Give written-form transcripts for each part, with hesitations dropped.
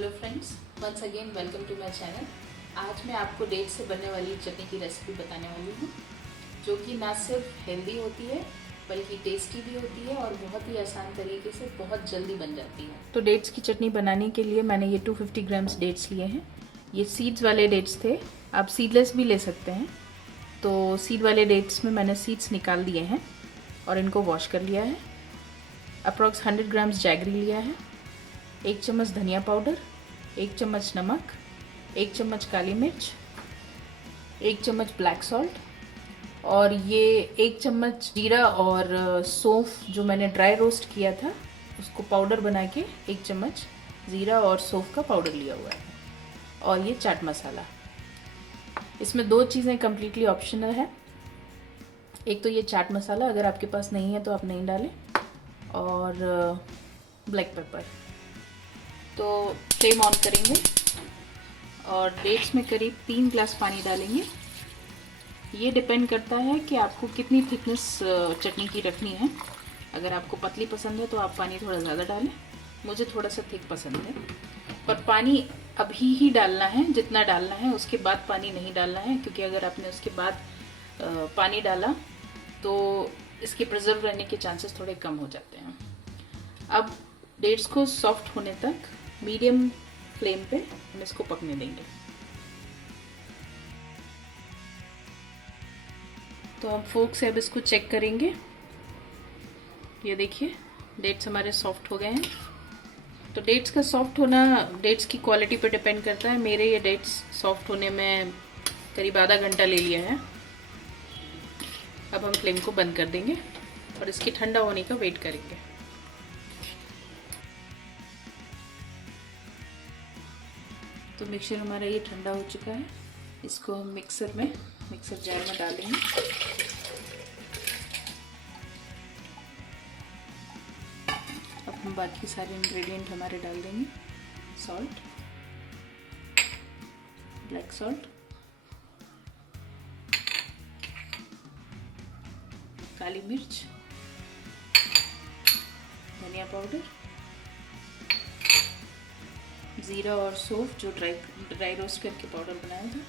Hello friends, once again welcome to my channel. आज मैं आपको डेट से बनने वाली चटनी की रेसिपी बताने वाली हूँ, जो कि ना सिर्फ हेल्दी होती है बल्कि टेस्टी भी होती है और बहुत ही आसान तरीके से बहुत जल्दी बन जाती है। तो डेट्स की चटनी बनाने के लिए मैंने ये 250 ग्राम्स डेट्स लिए हैं। ये सीड्स वाले डेट्स थे, आप सीडलेस भी ले सकते हैं। तो सीड वाले डेट्स में मैंने सीड्स निकाल दिए हैं और इनको वॉश कर लिया है। अप्रॉक्स 100 ग्राम्स जैगरी लिया है, 1 चम्मच धनिया पाउडर, 1 चम्मच नमक, 1 चम्मच काली मिर्च, 1 चम्मच ब्लैक सॉल्ट और ये 1 चम्मच जीरा और सौंफ जो मैंने ड्राई रोस्ट किया था उसको पाउडर बना के 1 चम्मच जीरा और सौंफ का पाउडर लिया हुआ है। और ये चाट मसाला। इसमें दो चीज़ें कम्प्लीटली ऑप्शनल है। एक तो ये चाट मसाला, अगर आपके पास नहीं है तो आप नहीं डालें, और ब्लैक पेपर। तो फ्लेम ऑन करेंगे और डेट्स में करीब 3 ग्लास पानी डालेंगे। ये डिपेंड करता है कि आपको कितनी थिकनेस चटनी की रखनी है। अगर आपको पतली पसंद है तो आप पानी थोड़ा ज़्यादा डालें, मुझे थोड़ा सा थिक पसंद है। और पानी अभी ही डालना है जितना डालना है, उसके बाद पानी नहीं डालना है, क्योंकि अगर आपने उसके बाद पानी डाला तो इसके प्रिजर्व रहने के चांसेस थोड़े कम हो जाते हैं। अब डेट्स को सॉफ्ट होने तक मीडियम फ्लेम पे हम इसको पकने देंगे। तो हम फोक से अब इसको चेक करेंगे। ये देखिए, डेट्स हमारे सॉफ्ट हो गए हैं। तो डेट्स का सॉफ्ट होना डेट्स की क्वालिटी पर डिपेंड करता है। मेरे ये डेट्स सॉफ्ट होने में करीब आधा घंटा ले लिया है। अब हम फ्लेम को बंद कर देंगे और इसकी ठंडा होने का वेट करेंगे। तो मिक्सचर हमारा ये ठंडा हो चुका है। इसको हम मिक्सर जार में डालेंगे। अब हम बाकी सारे इंग्रेडिएंट हमारे डाल देंगे। सॉल्ट, ब्लैक सॉल्ट, काली मिर्च, धनिया पाउडर, जीरा और सौंफ जो ड्राई रोस्ट करके पाउडर बनाया था,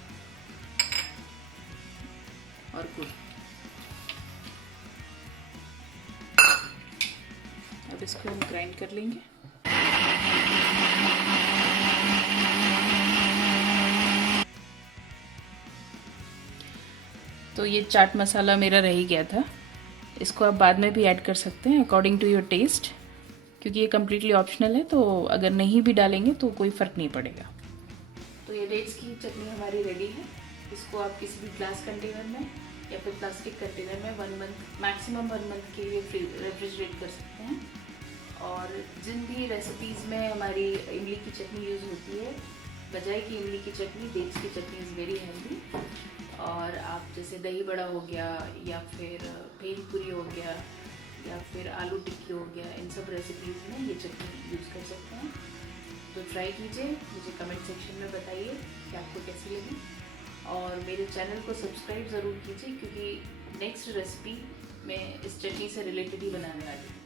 और गुड़। अब इसको हम ग्राइंड कर लेंगे। तो ये चाट मसाला मेरा रह ही गया था। इसको आप बाद में भी ऐड कर सकते हैं अकॉर्डिंग टू योर टेस्ट, क्योंकि ये कम्प्लीटली ऑप्शनल है। तो अगर नहीं भी डालेंगे तो कोई फ़र्क नहीं पड़ेगा। तो ये डेट्स की चटनी हमारी रेडी है। इसको आप किसी भी ग्लास कंटेनर में या फिर प्लास्टिक कंटेनर में 1 मंथ, मैक्सिमम 1 मंथ के लिए रेफ्रिजरेट कर सकते हैं। और जिन भी रेसिपीज़ में हमारी इमली की चटनी यूज़ होती है, बजाय की इमली की चटनी, डेट्स की चटनी इज़ वेरी हेल्दी। और आप जैसे दही बड़ा हो गया, या फिर भेल पूरी हो गया, या फिर आलू टिक्की हो गया, इन सब रेसिपीज़ में ये चटनी यूज़ कर सकते हैं। तो ट्राई कीजिए, मुझे कमेंट सेक्शन में बताइए कि आपको कैसी लगी। और मेरे चैनल को सब्सक्राइब ज़रूर कीजिए, क्योंकि नेक्स्ट रेसिपी मैं इस चटनी से रिलेटेड ही बनाने वाली हूँ।